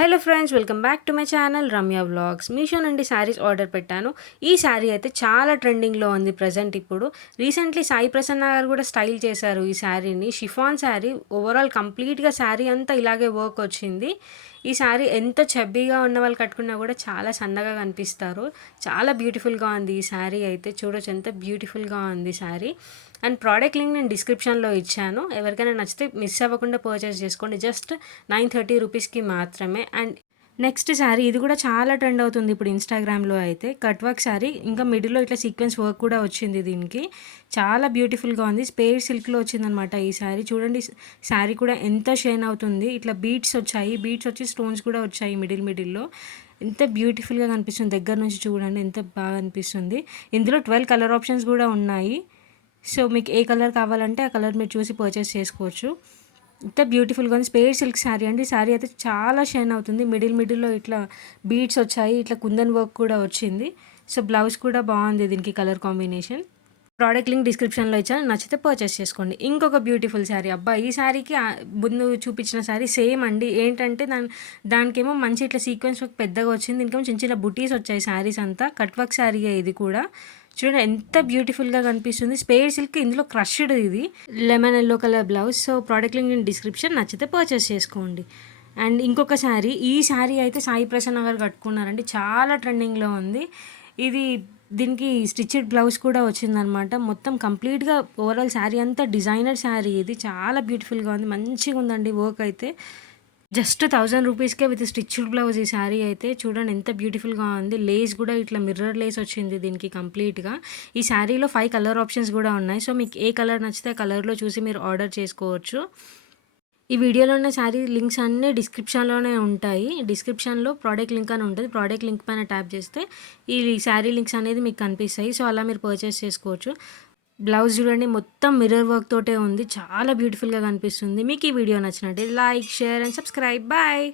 Hello friends, welcome back to my channel Ramya vlogs. Meesho నుండి saris order పెట్టాను. ఈ శారీ అయితే చాలా ట్రెండింగ్లో ఉంది ప్రజెంట్. ఇప్పుడు రీసెంట్లీ సాయి ప్రసన్న గారు కూడా స్టైల్ చేశారు ఈ శారీని. షిఫాన్ శారీ, ఓవరాల్ కంప్లీట్గా శారీ అంతా ఇలాగే వర్క్ వచ్చింది. ఈ శారీ ఎంత చెబ్బీగా ఉన్న వాళ్ళు కట్టుకున్నా కూడా చాలా సన్నగా కనిపిస్తారు. చాలా బ్యూటిఫుల్గా ఉంది ఈ శారీ అయితే. చూడొచ్చు ఎంత బ్యూటిఫుల్గా ఉంది శారీ. అండ్ ప్రోడక్ట్ లింక్ నేను డిస్క్రిప్షన్లో ఇచ్చాను. ఎవరికైనా నచ్చితే మిస్ అవ్వకుండా పర్చేస్ చేసుకోండి. జస్ట్ 930 రూపీస్కి మాత్రమే. అండ్ నెక్స్ట్ శారీ, ఇది కూడా చాలా ట్రెండ్ అవుతుంది ఇప్పుడు ఇన్స్టాగ్రామ్లో అయితే. కట్ వర్క్ శారీ, ఇంకా మిడిల్లో ఇట్లా సీక్వెన్స్ వర్క్ కూడా వచ్చింది దీనికి. చాలా బ్యూటిఫుల్గా ఉంది. స్పేర్ సిల్క్లో వచ్చిందనమాట ఈ శారీ. చూడండి శారీ కూడా ఎంత షైన్ అవుతుంది. ఇట్లా బీట్స్ వచ్చాయి, బీట్స్ వచ్చి స్టోన్స్ కూడా వచ్చాయి మిడిల్లో. ఎంత బ్యూటిఫుల్గా కనిపిస్తుంది. దగ్గర నుంచి చూడండి ఎంత బాగా అనిపిస్తుంది. ఇందులో 12 కలర్ ఆప్షన్స్ కూడా ఉన్నాయి. సో మీకు ఏ కలర్ కావాలంటే ఆ కలర్ మీరు చూసి పర్చేస్ చేసుకోవచ్చు. ఇంత బ్యూటిఫుల్గా ఉంది. స్పేర్ సిల్క్ శారీ అండి. శారీ అయితే చాలా షైన్ అవుతుంది. మిడిల్లో ఇట్లా బీడ్స్ వచ్చాయి, ఇట్లా కుందన్ వర్క్ కూడా వచ్చింది. సో బ్లౌజ్ కూడా బాగుంది దీనికి కలర్ కాంబినేషన్. ప్రోడక్ట్ లింక్ డిస్క్రిప్షన్లో ఇచ్చాను, నచ్చితే పర్చేస్ చేసుకోండి. ఇంకొక బ్యూటిఫుల్ శారీ, అబ్బా ఈ శారీకి ముందు చూపించిన శారీ సేమ్ అండి. ఏంటంటే దానికేమో మంచి ఇట్లా సీక్వెన్స్ వర్క్ పెద్దగా వచ్చింది, దీనికేమో చిన్న చిన్న బుటీస్ వచ్చాయి. శారీస్ అంతా కట్ వర్క్ శారీయే ఇది కూడా. చూడండి ఎంత బ్యూటిఫుల్గా కనిపిస్తుంది. స్పేర్ సిల్క్, ఇందులో క్రష్డ్ ఇది lemon yellow colour blouse. So product link నేను డిస్క్రిప్షన్, నచ్చితే పర్చేస్ చేసుకోండి. అండ్ ఇంకొక శారీ, ఈ శారీ అయితే సాయి ప్రసన్న గారు కట్టుకున్నారండి. చాలా ట్రెండింగ్లో ఉంది ఇది. దీనికి స్టిచ్డ్ బ్లౌజ్ కూడా వచ్చిందనమాట. మొత్తం కంప్లీట్గా ఓవరాల్ శారీ అంతా డిజైనర్ శారీ ఇది. చాలా బ్యూటిఫుల్గా ఉంది, మంచిగా ఉందండి వర్క్ అయితే. జస్ట్ 1000 రూపీస్కే విత్ స్టిచ్డ్ బ్లౌజ్ ఈ శారీ అయితే. చూడండి ఎంత బ్యూటిఫుల్గా ఉంది. లేస్ కూడా ఇట్లా మిర్రర్ లేస్ వచ్చింది దీనికి కంప్లీట్గా. ఈ శారీలో 5 కలర్ ఆప్షన్స్ కూడా ఉన్నాయి. సో మీకు ఏ కలర్ నచ్చితే ఆ కలర్లో చూసి మీరు ఆర్డర్ చేసుకోవచ్చు. ఈ వీడియోలో ఉన్న శారీ లింక్స్ అన్నీ డిస్క్రిప్షన్లోనే ఉంటాయి. డిస్క్రిప్షన్లో ప్రోడక్ట్ లింక్ అని ఉంటుంది. ప్రోడక్ట్ లింక్ పైన ట్యాప్ చేస్తే ఈ శారీ లింక్స్ అనేది మీకు కనిపిస్తాయి. సో అలా మీరు పర్చేస్ చేసుకోవచ్చు. బ్లౌజ్ చూడండి మొత్తం మిర్రర్ వర్క్ తోటే ఉంది. చాలా బ్యూటిఫుల్గా కనిపిస్తుంది. మీకు ఈ వీడియో నచ్చినట్టు like, share and subscribe. Bye.